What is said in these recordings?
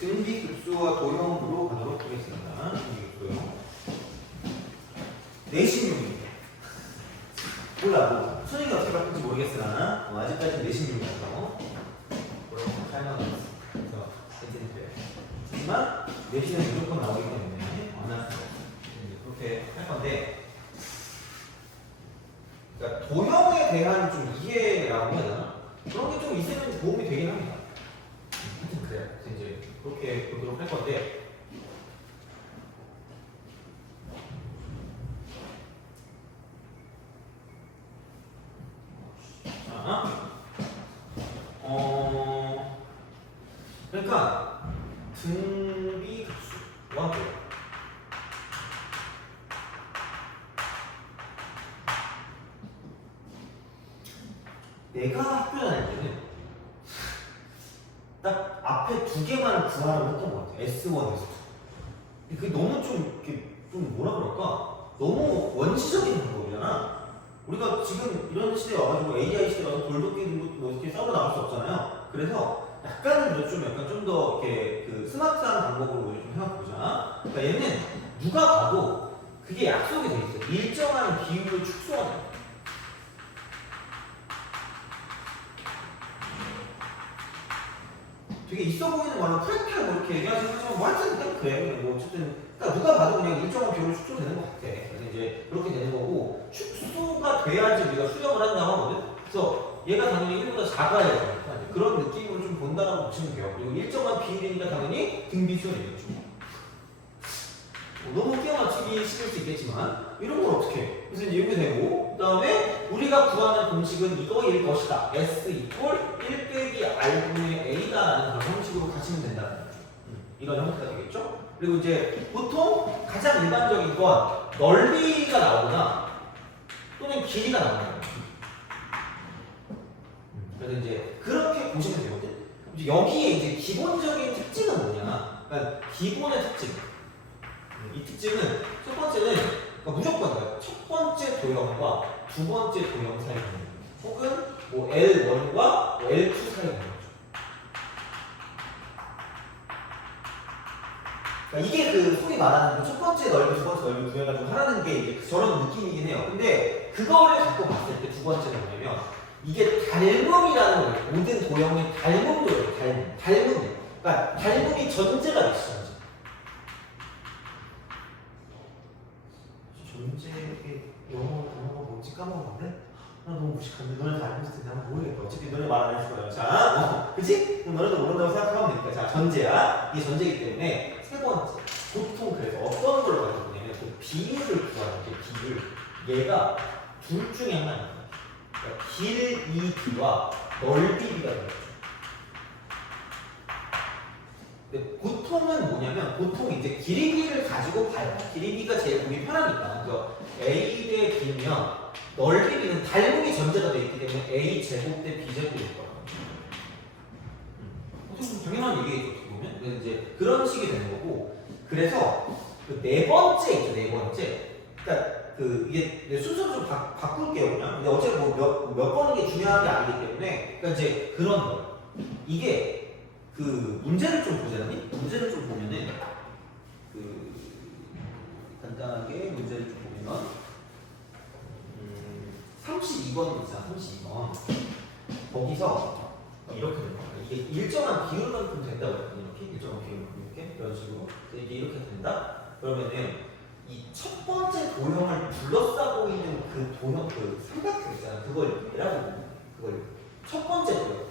등비급수와 도형으로 가도록 하겠습니다. 등비급수요. 내신용입니다. 몰라, 뭐 수능이 어떻게 바뀔지 모르겠으나 아직까지 내신용이라서 뭐라고 설명하겠습니다. 그래서 괜찮으세요. 하지만 내신은 무조건 나오기 때문에 안 할 수가 없어요. 그렇게 할 건데, 그러니까 도형에 대한 좀 이해라고 해야 되나? 그런 게 좀 있으면 도움이 되긴 합니다. 하여튼 그래요. 그래서 이제 그렇게 보도록 할 건데, 자, 그러니까 등비급수와 도형. 내가 학교 다닐 때는 딱 앞에 두 개만 구하라고 했던 것 같아요. S1, S2. 그게 너무 좀, 이렇게 좀 뭐라 그럴까? 너무 원시적인 방법이잖아. 우리가 지금 이런 시대에 와가지고 AI 시대에 와서 돌도끼 들고 뭐 이렇게 싸우러 나갈 수 없잖아요. 그래서 약간 좀 더 이렇게 그 스마트한 방법으로 우리 좀 해보자. 그러니까 얘는 누가 봐도 그게 약속이 돼 있어. 일정한 비율을 축소하는 거야. 되게 있어 보이는 말로 프랙탈 뭐 이렇게 얘기하시면 뭐 하여튼 그냥 그래. 뭐 어쨌든 그러니까 누가 봐도 그냥 일정한 비율로 축소되는 것 같아. 그래서 이제 그렇게 되는 거고 축소가 돼야지 우리가 수렴을 한다고 하거든. 그래서 얘가 당연히 1보다 작아야 돼. 그런 느낌으로 좀 본다라고 보시면 돼요. 그리고 일정한 비율이니까 당연히 등비수열이겠죠. 너무 끼워 맞추기 싫을 수 있겠지만 이런 걸 어떻게 해? 그래서 이제 이렇게 되고 그 다음에 우리가 구하는 공식은 이거일 것이다. S 이퀄 1 빼기 R분의 A다라는 그런 형식으로 가시면 된다는 거죠. 이런 형태가 되겠죠? 그리고 이제 보통 가장 일반적인 건 넓이가 나오거나 또는 길이가 나오는 거예요. 그래서 이제 그렇게 보시면 되거든. 이제 여기에 이제 기본적인 특징은 뭐냐? 그러니까 기본의 특징. 이 특징은 첫 번째는 그러니까 무조건 첫 번째 도형과 두 번째 도형 사이 있는 혹은 뭐 L1과 L2 사이 있는 거죠. 그러니까 이게 그 소위 말하는 첫 번째 넓이, 두 번째 넓이 구해가지고 하라는 게 이제 저런 느낌이긴 해요. 근데 그거를 갖고 봤을 때 두 번째는 뭐냐면 이게 닮음이라는 거예요. 모든 도형의 닮음도예요. 닮음. 그러니까 닮음이 전제가 있어요. 존재의 영어 단어가 뭔지 까먹었는데? 나 너무 무식한데 너네 다 알고 있을 텐데 한번 모르겠다. 어차피 너네 말 안 할 거야. 자, 그치? 그럼 너네도 모른다고 생각하면 되니까. 자, 전제야. 이게 전제이기 때문에 세 번째. 보통 그래서 어떤 걸 가지고 보냐면 그 비율을 구하는 게 비율. 얘가 둘 중에 하나입니다. 그러니까 길이 B와 넓이 B가 되겠죠. 근데 보통은 뭐냐면 보통 이제 길이비를 가지고 봐요. 길이비가 제일 보기 편하니까. 그래서 A 대 B면 넓이 B는 닮음이 전제가 되어 있기 때문에 A 제곱 대 B 제곱일 거예요. 좀 당연한 얘기겠죠. 어떻게 보면. 근데 이제 그런 식이 되는 거고. 그래서 그 네 번째 있죠. 네 번째. 그러니까 그 이게 순서를 좀 바꿀게요. 그냥. 근데 어차피 뭐 몇 번인 게 중요한 게 아니기 때문에. 그러니까 이제 그런 거. 이게 그 문제를 좀 보자니? 문제를 좀 보면은 그 간단하게 문제를 좀 보면 32번 있잖아. 32번 거기서 이렇게 됩니다. 이게 일정한 비율만큼 된다고 했거든요. 이렇게 일정한 비율만큼 이렇게 이런 식으로 이게 이렇게 된다. 그러면은 이 첫 번째 도형을 둘러싸고 있는 그 도형 그 삼각형 있잖아. 그걸 얘라고 그걸 첫 번째 도형.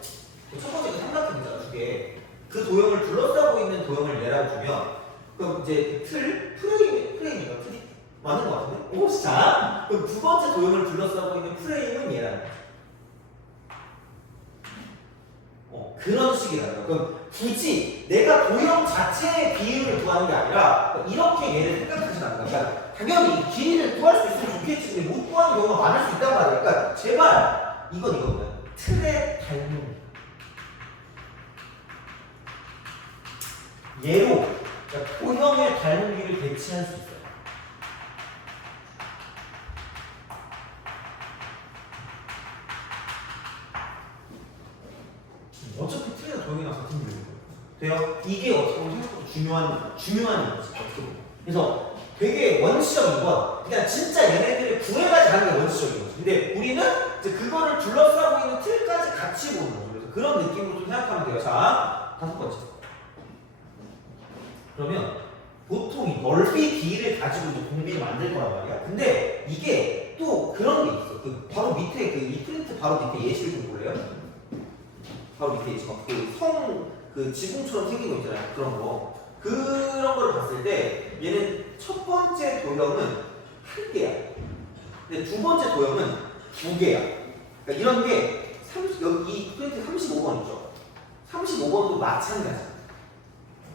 첫 번째가 삼각형이잖아. 두 개. 그 도형을 둘러싸고 있는 도형을 얘라고 주면 그럼 이제 프레임이가 틀이 맞는 것 같은데? 오, 자, 그럼 두 번째 도형을 둘러싸고 있는 프레임은 얘라는 거죠. 그런 식이라고요. 그럼 굳이 내가 도형 자체의 비율을 구하는 게 아니라 이렇게 얘를 생각하지 않는 거야. 그러니까 당연히 길이를 구할 수 있으면 좋겠지. 근데 못 구하는 경우가 많을 수 있단 말이야. 그러니까 제발 이겁니다. 틀의 닮음. 얘로 그러니까 도형의 닮음비를 대체할 수 있어요. 어차피 틀이나 도형이랑 같은 비율인 거예요. 돼요? 이게 어떻게 보면 생각보다 중요한 거지. 어떻게 보면. 그래서 되게 원시적인 건 그냥 진짜 얘네들의 구애가 잘하는 게 원시적인 거지. 근데 우리는 이제 그거를 둘러싸고 있는 틀까지 같이 보는 거죠. 그래서 그런 느낌으로 좀 생각하면 돼요. 자, 5번째. 그러면 보통 이 넓이 B를 가지고 이제 공비를 만들 거란 말이야. 근데 이게 또 그런 게 있어. 그 바로 밑에 그 이 프린트 바로 밑에 예시를 좀 볼래요? 바로 밑에 예시 그 지붕처럼 생긴 거 있잖아요. 그런 거. 그런 걸 봤을 때 얘는 첫 번째 도형은 한 개야. 근데 두 번째 도형은 두 개야. 그러니까 이런 게 여기 이 프린트 35번 있죠. 35번도 마찬가지야.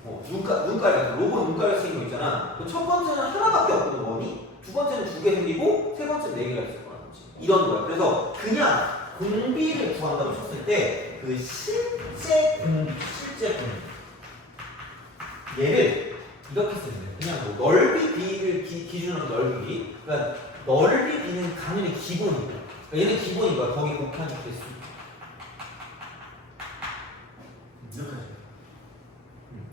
눈깔, 로봇 눈깔이 생긴 거 있잖아. 첫 번째는 하나밖에 없거든, 원이. 두 번째는 두 개 생기고, 세 번째는 네 개가 있을 거라는 거지. 이런 거야. 그래서 그냥 공비를 구한다고 쳤을 때, 그 실제 공비. 얘를 이렇게 쓰면 돼. 그냥 뭐 넓이 B를 기준으로 넓이 B. 그러니까 넓이 B는 당연히 기본이고. 그러니까 얘는 기본인 거야. 거기 곱하기 개수. 이렇게 하죠.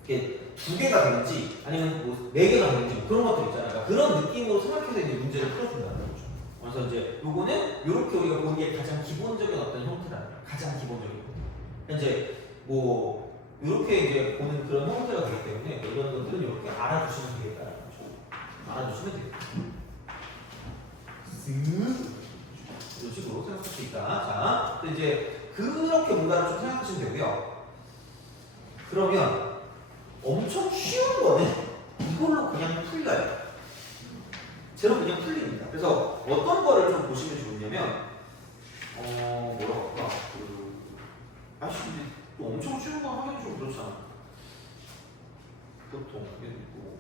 이게 두 개가 되는지 아니면 뭐 네 개가 되는지 뭐 그런 것들 있잖아요. 그러니까 그런 느낌으로 생각해서 이제 문제를 풀어준다는 거죠. 그래서 이제 요거는 이렇게 우리가 보는 게 가장 기본적인 어떤 형태다. 가장 기본적인 형태. 이제 뭐 이렇게 이제 보는 그런 형태가 되기 때문에 이런 것들은 이렇게 알아두시면 되겠다는 거죠. 알아두시면 되겠다. 이런 식으로 생각할 수 있다. 자, 이제 그렇게 뭔가를 좀 생각하시면 되고요. 그러면 엄청 쉬운 거는 이걸로 그냥 풀려요. 제로 그냥 풀립니다. 그래서 어떤 거를 좀 보시면 좋으냐면 뭐라고 할까? 근데 또 엄청 쉬운 거 하긴 좀 그렇잖아. 보통 이게 있고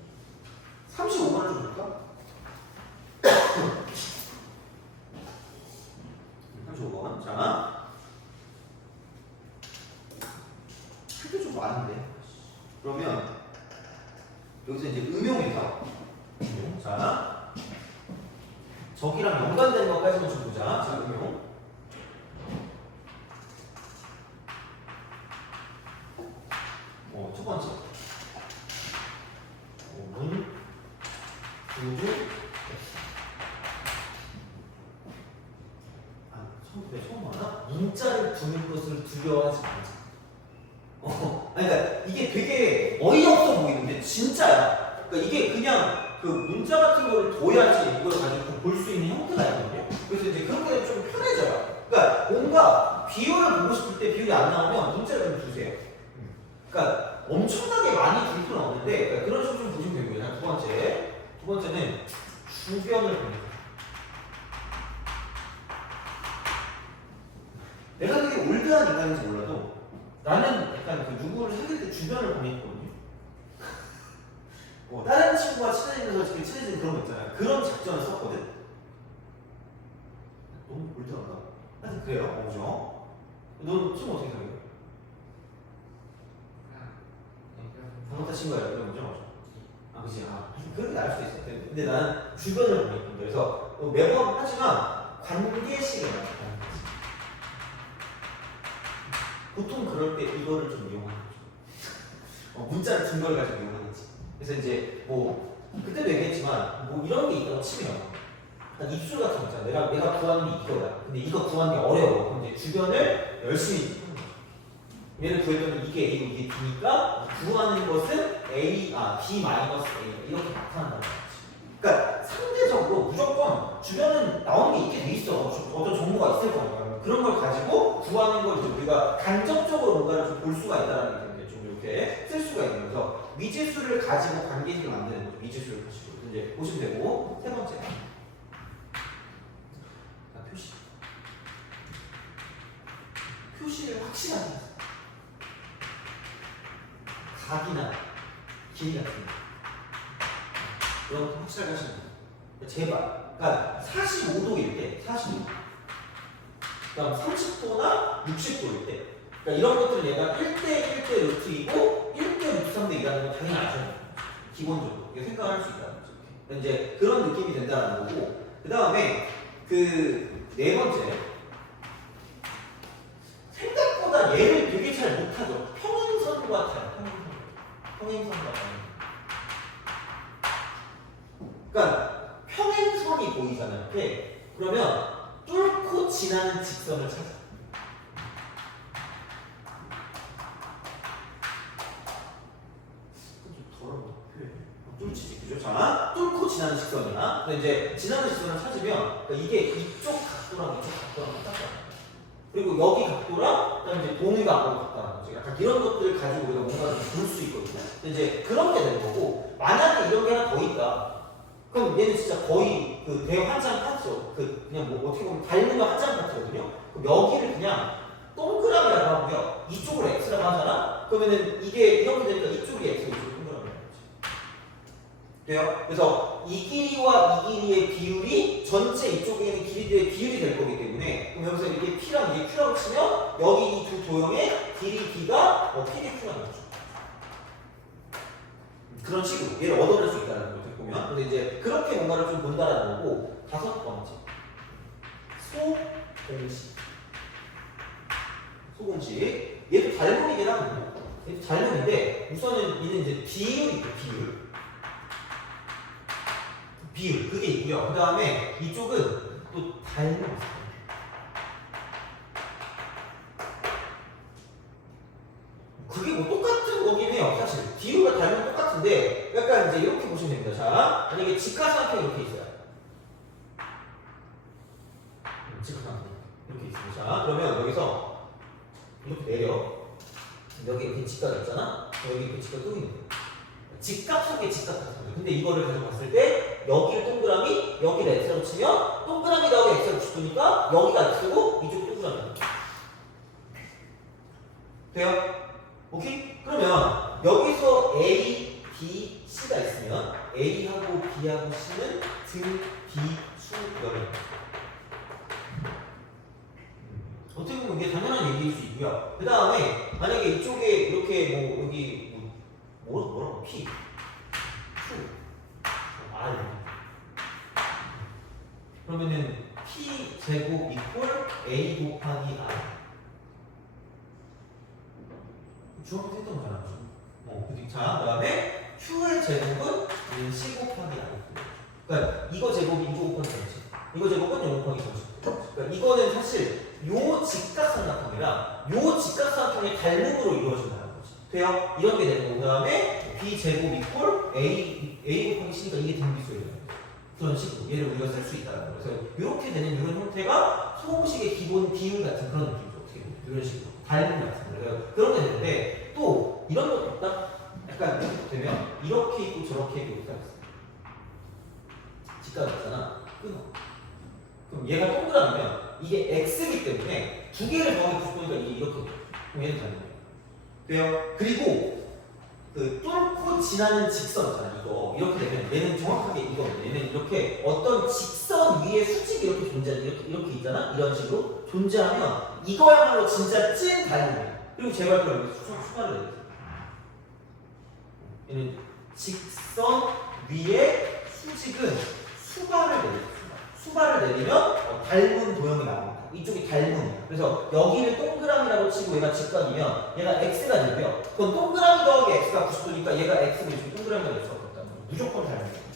35번을 좀 볼까? 35번. 자, 할게 좀 많은데. 그러면 여기서 이제 응용해서 자, 저기랑 연관되는 것까지만 좀 보자. 자, 응용. 첫 번째. 문, 구두, 처음 하나? 문자를 두는 것을 두려워하지 말자. 그러니까 이게 되게 어이없어 보이는데 진짜야. 그러니까 이게 그냥 그 문자 같은 거를 둬야지 이걸 가지고 볼 수 있는 형태가 있거든요. 그래서 이제 그런 게 좀 편해져요. 그러니까 뭔가 비율을 보고 싶을 때 비율이 안 나오면 문자를 좀 주세요. 그러니까 엄청나게 많이 줄 필요는 없는데 그러니까 그런 식으로 좀 보시면 되고요. 두 번째. 두 번째는 주변을 보내요. 내가 되게 올드한 인간인지 몰라도 나는 약간 그 누구를 사귈 때 주변을 보냈거든요. 다른 친구가 친해지면서 친해지는 그런 거 있잖아요. 그런 작전을 썼거든. 너무 올드한가? 하여튼 그래요. 그죠? 넌 친구 어떻게 사귀어? 잘못한 친구야. 이런 거죠? 그치. 그렇게 나을 수도 있어. 근데 나는 주변을 보냈거든. 그래서 매번 하지만 관계식에 나타나는 거지. 보통 그럴 때 이거를 좀 이용하는 거죠. 문자를 증거를 가지고 이용하겠지. 그래서 이제 뭐 그때도 얘기했지만 뭐 이런 게 있다고 치면 입술 같은 거 있잖아. 내가 구하는 게 이거야. 근데 이거 구하는 게 어려워. 그럼 이제 주변을 열심히 하는 거죠. 얘를 구했더니 이게 A고 이게 B니까 구하는 것은 B 마이너스 A 이렇게 나타난다는 거지. 그러니까 상대적으로 무조건 주변은 나오는 게 있게 돼 있어. 어떤 정보가 있을 거니까. 그런 걸 가지고 구하는 걸 이제 우리가 간접적으로 뭔가를 좀 볼 수가 있다는 게 때문에 좀 이렇게 쓸 수가 있는 거죠. 미지수를 가지고 관계식을 만드는 거죠. 미지수를 가지고. 이제 보시면 되고 세 번째. 자, 표시. 표시를 확실하게 해서 각이나 길이 같은 거 이런 것도 확실하게 하시면 돼요. 제발. 그러니까 45도일 때 45도 그다음 30도나 60도일 때 그러니까 이런 것들은 얘가 1대 1대 루트이고 1대 루트 3대 2라는 건 당연히 아셔야 돼요. 기본적으로 이렇게 생각할 수 있다는 거죠. 이제 그런 느낌이 된다는 거고 그 다음에 그 네 번째 생각보다 얘를 되게 잘 못하죠. 평행선 같아요. 평행선. 평행선이라고 하는. 그러니까 평행선이 보이잖아요. 이렇게. 그러면 뚫고 지나는 직선을 찾아. 뚫치지, 그죠? 자, 뚫고 지나는 직선이야. 근데 이제 지나는 직선을 찾으면 그러니까 이게 이쪽 각도랑 이쪽 각도랑 똑같아. 그리고 여기 각도랑 그다음에 이제 동의각으로 같다는 거죠. 약간 이런 것들을 가지고 우리가 뭔가를 볼 수 있거든요. 근데 이제 그런 게 되는 거고, 만약에 이런 게 하나 더 있다. 그럼 얘는 진짜 거의 그 대환장 파트죠. 그냥 뭐 어떻게 보면 닮으면 한장 파트거든요. 그럼 여기를 그냥 동그라미라고 하고요. 이쪽을 x라고 하잖아. 그러면은 이게 이렇게 되니까 이쪽이 x, 이쪽이 동그라미라고 하지. 돼요? 그래서 이 길이와 이 길이의 비율이 전체 이쪽에 있는 길이들의 비율이 될 거기 때문에, 그럼 여기서 이게 p랑 이게 q라고 치면 여기 이 두 도형의 길이 b가 pd q라는 거죠. 그런 식으로 얘를 얻어낼 수 있다는 거죠. 보면. 근데 이제 그렇게 뭔가를 좀 본다라는 거고, 다섯 번째 소공식. 소공식. 얘도 닮음이긴 하거든요. 얘도 닮음인데 우선은 얘는 이제 비율이 있고 비율 그게 있고요. 그 다음에 이쪽은 또 닮음이 있어요. 그게 뭐 똑같은 거긴 해요. 사실 비율과 닮으면 똑같은데 약간 이제 이렇게 보시면 됩니다. 자, 만약에 직각삼각형이 이렇게 있어요. 직각삼각형 이렇게 있습니다. 자, 그러면 여기서 이렇게 내려. 여기 이렇게 직각이 있잖아. 여기 이렇게 직각 또 있는 거예요. 직각 속의 직각 같은 거예요. 근데 이거를 가져봤을 때 여기를 동그라미, 여기를 x라고 치면 동그라미 나오고 x라고 붙으니까 여기가 x고 이쪽 동그라미. 돼요? 오케이? 그러면 여기서 A, B, C가 있으면 A하고 B하고 C는 등, B, 수, 열입니다. 어떻게 보면 이게 당연한 얘기일 수 있고요. 그 다음에 만약에 이쪽에 이렇게 뭐 여기 뭐라고 P, Q, R 그러면은 P 제곱 이퀄 A 곱하기 R. 중학교 때 했던 거잖아. 자, 그 다음에 Q의 제곱은 C 곱하기 R. 그러니까 이거 제곱이 이거 곱하기 전체. 이거 제곱은 요 곱하기 전체. 그러니까 이거는 사실 요 직각삼각형이랑 요 직각삼각형의 닮음으로 이루어진다는 거지. 돼요? 이런 게 되는 거. 그 다음에 B 제곱 이퀄 A 곱하기 C니까 이게 등비수예요. 그런 식으로 얘를 우리가 쓸 수 있다는 거예요. 그래서 이렇게 되는 이런 형태가 소공식의 기본 비율 같은 그런 느낌이죠. 어떻게 보면 이런 식으로 닮음 같은 거예요. 그런 게 되는데 또 이런 것도 있다. 약간 이렇게 되면 이렇게 있고 저렇게 있고 있다. 직각 있잖아. 끊어. 그럼 얘가 동그라미면 이게 x이기 때문에 두 개를 더하기 90도니까 이게 이렇게 돼요. 그럼 얘는 닮는 거예요. 돼요? 그리고 그 뚫고 지나는 직선 있잖아. 이거 이렇게 되면 얘는 정확하게 이거거든. 얘는 이렇게 어떤 직선 위에 수직이 이렇게 존재하는 이렇게 있잖아. 이런 식으로 존재하면 이거야말로 진짜 찐 닮음이에요. 그리고 제발 그럼 수발을 내리세요. 얘는 직선 위에 수직은 수발을 내리세요. 수발을 내리면 닮은 도형이 나옵니다. 이쪽이 닮음이야. 그래서 여기를 동그라미라고 치고 얘가 직각이면 얘가 x가 되고요. 그건 동그라미 더하기 x가 90도니까 얘가 x고 이쪽 동그라미가 될 수가 없다는 거예요. 무조건 닮음이에요.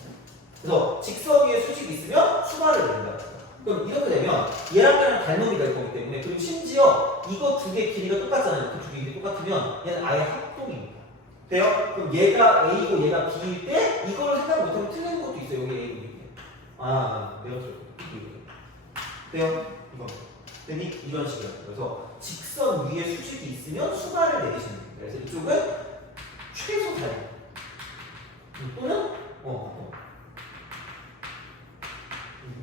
그래서 직선 위에 수직이 있으면 수발을 내린다. 그럼 이렇게 되면 얘랑 얘랑 닮음이 될 거기 때문에, 그리고 심지어 이거 두 개 길이가 똑같잖아요. 그 두 개 길이 똑같으면 얘는 아예 합동입니다. 돼요? 그럼 얘가 A고 얘가 B일 때 이거를 생각 못하면 틀리는 것도 있어요. 여기 A고 B인데. 내가 들었고 돼요? 이거 되니 이런 식이에요. 그래서 직선 위에 수직이 있으면 수발을 내리시는 겁니다. 그래서 이쪽은 최소 닮음 또는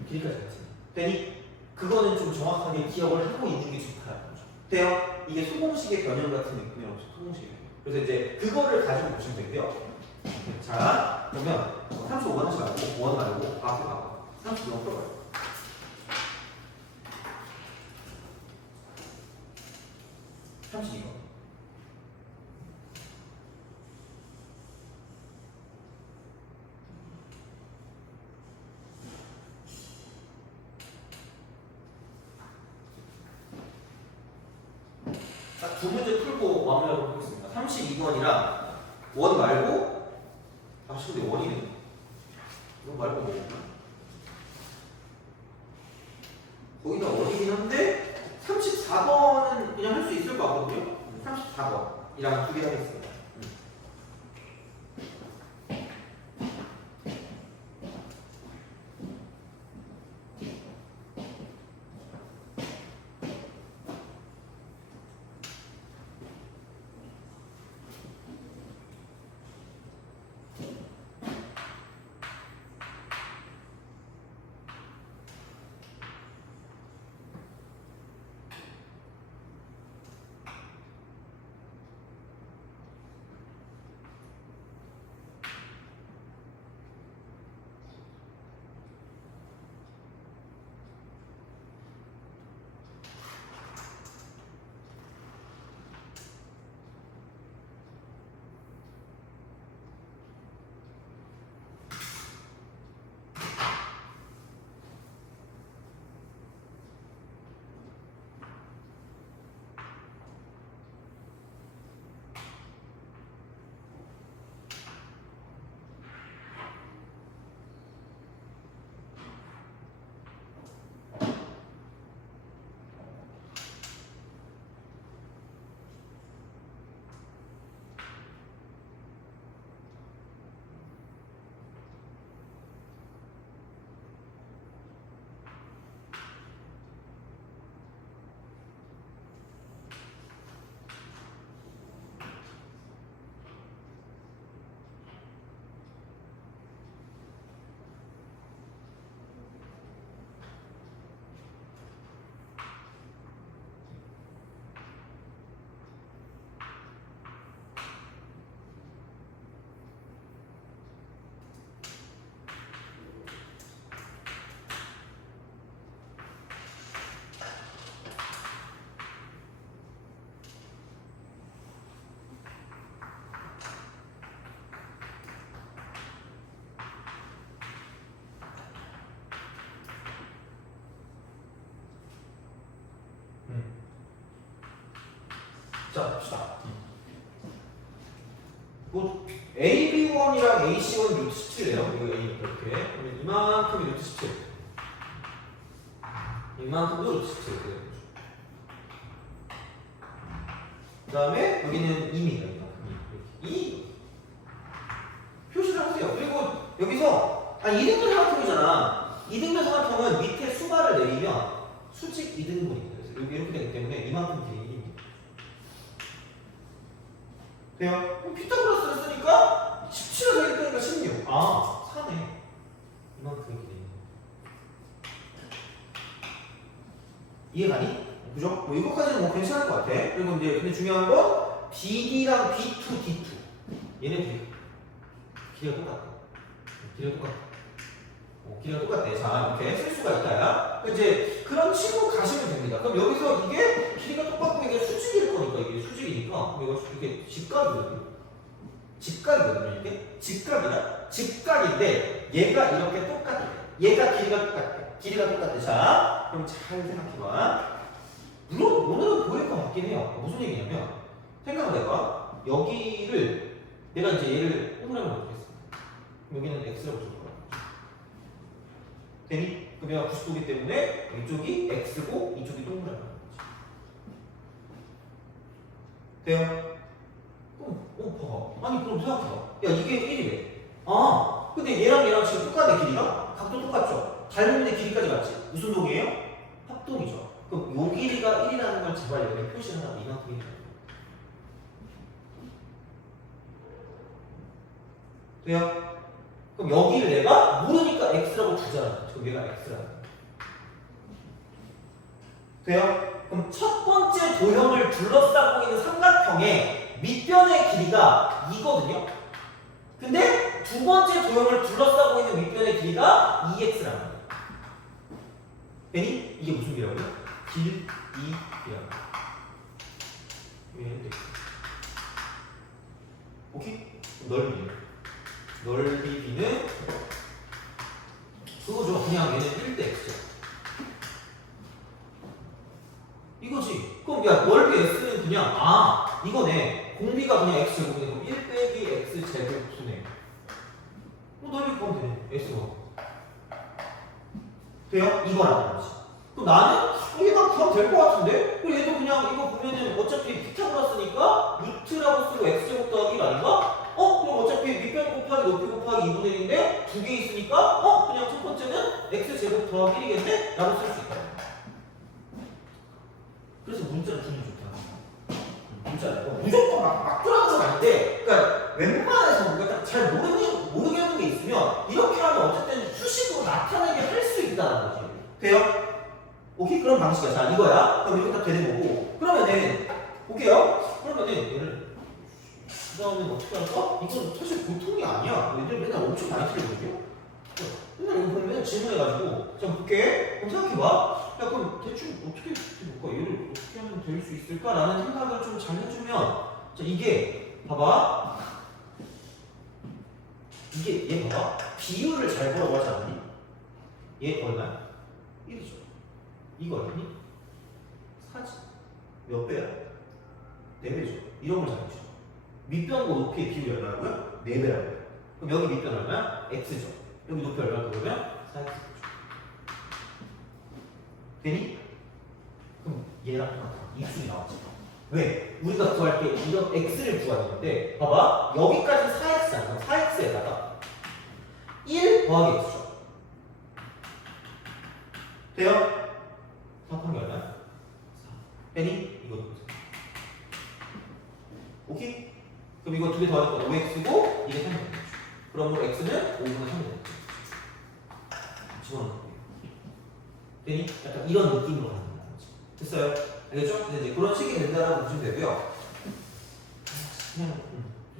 길이까지 같이 되니 그거는 좀 정확하게 기억을 하고 있는 게 좋다는 거죠. 돼요? 이게 소공식의 변형 같은 느낌이라고 하죠. 소공식의 변형. 그래서 이제 그거를 가지고 보시면 되고요. 자, 그러면 35번 하지 말고 5번 말고 앞에 가봐. 35번 풀어봐요. 32번. 딱 두 문제 풀고 마무리하도록 하겠습니다. 32번이랑 원 말고 근데 원이네. 원 말고 뭐 거의 다 원이긴 한데 34번은 그냥 할 수 있을 것 같거든요. 34번이랑 두 개 하겠습니다. 자, 봅시다. 뭐 AB1이랑 AC1 루트 17이에요. 이거 A 이렇게. 그러면 이만큼이 루트 17. 이만큼도 루트 17. 그 다음에 여기는 2입니다. 2. 표시를 하세요. 그리고 여기서 이등분 삼각형이잖아. 이등분 삼각형은 밑에 수가를 내리면 수직 2등분입니다. 그래서 여기 이렇게 되기 때문에 이만큼 길이 돼요? 그럼 피타고라스를 쓰니까 17을 되겠다니까 16. 아, 4네. 이만큼 길이. 이해가니? 그죠? 뭐 이거까지는 뭐 괜찮을 것 같아. 그리고 이제 근데 중요한 건 BD랑 B2, D2. 얘네 길이가 똑같아. 길이가 똑같아. 길이가 똑같대. 자, 이렇게 쓸 수가 있다야. 이제 그런 친구 가시면 됩니다. 그럼 여기서 이게 길이가 똑같고 이게 수직일 거니까 이게 수직이니까 이거 이렇게 직각이거든요. 직각이거든요. 이게 직각이다. 직각인데 얘가 이렇게 똑같아. 얘가 길이가 똑같아. 길이가 똑같아. 자, 그럼 잘 생각해봐. 물론 오늘은 보일 것 같긴 해요. 무슨 얘기냐면 생각을 해봐. 여기를 내가 이제 얘를 동그라미 어떻게 했어? 여기는 x라고 줄 거야. 되니? 그럼 얘가 90도기 때문에 이쪽이 x고 이쪽이 동그라미. 돼요? 봐봐. 아니 그럼 생각해봐. 야 이게 1이래. 근데 얘랑 지금 똑같네 길이가? 각도 똑같죠? 닮은데 길이까지 맞지? 무슨 동이에요? 합동이죠. 그럼 요 길이가 1이라는 걸 제발 여기 표시를 하고 이만큼이다. 돼요? 그럼 여기를 내가 모르니까 x라고 주잖아. 지금 얘가 x라는 거야. 돼요? 그럼 첫 번째 도형을 둘러싸고 있는 삼각형의 밑변의 길이가 2거든요? 근데 두 번째 도형을 둘러싸고 있는 밑변의 길이가 2x라는 거예요. 되니? 이게 무슨 길이라고요? 길 2이라고. 오케이? 넓이. 넓이 b는 그거죠. 그냥 얘는 1대 x죠. 이거지. 그럼 야 넓이 x는 그냥 이거네. 공비가 그냥 x고 그냥 1 빼기 x가 돼요? 이거라는 거지. 그럼 나는 얘가 구하면 될 것 같은데? 그럼 얘도 그냥 이거 보면은 어차피 피타고라스니까 루트라고 쓰고 x제곱 더하기 1 아닌가? 그럼 어차피 밑변 곱하기 높이 곱하기 2분의 1인데 두 개 있으니까 그냥 첫 번째는 x제곱 더하기 1이겠네? 라고 쓸 수 있다. 그래서 문자를 주면 좋다. 문자를 무조건 막 들어가는 건 아닌데, 그러니까 웬만해서 우리가 잘 모르겠는 게 있으면 이렇게 하면 어쨌든 수식으로 나타나게 할 수 있다는 거지. 돼요? 오케이? 그런 방식이야. 자, 이거야. 그럼 이렇게 딱 되는 거고. 그러면은, 볼게요. 그러면은 얘를 그 다음에 어떻게 할까? 이건 사실 보통이 아니야. 얘들 맨날 엄청 많이 틀리거든요. 맨날 이거 보면 질문해가지고, 자, 볼게. 그럼 생각해봐. 야, 그럼 대충 어떻게 볼까? 얘를 어떻게 하면 될 수 있을까라는 생각을 좀 잘 해주면, 자, 이게, 봐봐. 이게, 얘 봐봐. 비율을 잘 보라고 하지 않니? 얘 얼마야? 1이죠. 이거 얼마니? 4지. 몇 배야? 4배죠. 이런 걸 잘해줘. 밑변과 높이의 비율이 얼마라고요? 4배라고요. 그럼 여기 밑변 얼마야? x죠. 여기 높이 얼마야? 그러면 4x죠. 되니? 그럼 얘랑 똑같아. 입술이 나왔지. 왜? 우리가 구할 때 이런 x를 구하는 건데 봐봐. 여기까지 4x잖아. 4x에다가 1 더하기 x죠. 돼요? 답한 게 얼마야? 4. 되니? 이것도 보세요. 오케이? 그럼 이거 두 개 더하니까 5x고 이게 3이 되는 거죠. 그럼 뭐 x는 5분의 3이 되는 거죠. 집어넣고 되니? 약간 이런 느낌으로 가는 거지. 됐어요? 알겠죠? 근데 이제 그런 식이 된다라고 보시면 되고요. 그냥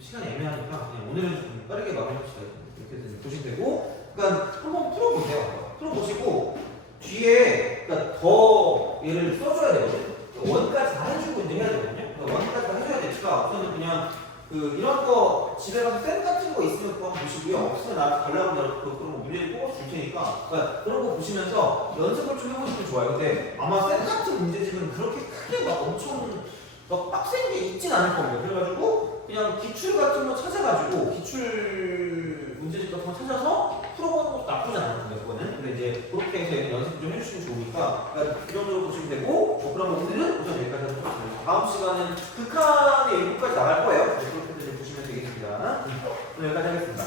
시간이 애매하니까 그냥 오늘은 좀 빠르게 마무리합시다. 이렇게 해서 보시면 되고, 그러니까 한번 풀어보세요. 풀어보시고 뒤에 그러니까 더 얘를 써줘야 되거든요. 원까지 다 해주고 이제 해야 되거든요. 그러니까 원까지 다 해줘야 되니까 우선은 그냥 이런 거 집에 가서 쌤 같은 거 있으면 그거 한번 보시고요. 없으면 나한테 달라고 하면 그런 거 문제를 뽑아서 줄 테니까 그러니까 그런 거 보시면서 연습을 좀 해보시면 좋아요. 근데 아마 쌤 같은 문제집은 그렇게 크게 막 엄청 막 빡센 게 있진 않을 겁니다. 그래가지고 그냥 기출 같은 거 찾아가지고 기출 문제집 같은 거 찾아서 풀어보는 것도 나쁘지 않거든요. 그거는. 근데 이제 그렇게 해서 연습 좀 해주시면 좋으니까 그러니까 이 정도로 보시면 되고 그럼 오늘은 우선 여기까지 하겠습니다. 다음 시간은 극한의 일부까지 나갈 거예요. 그렇게 보시면 되겠습니다. 오늘 여기까지 하겠습니다.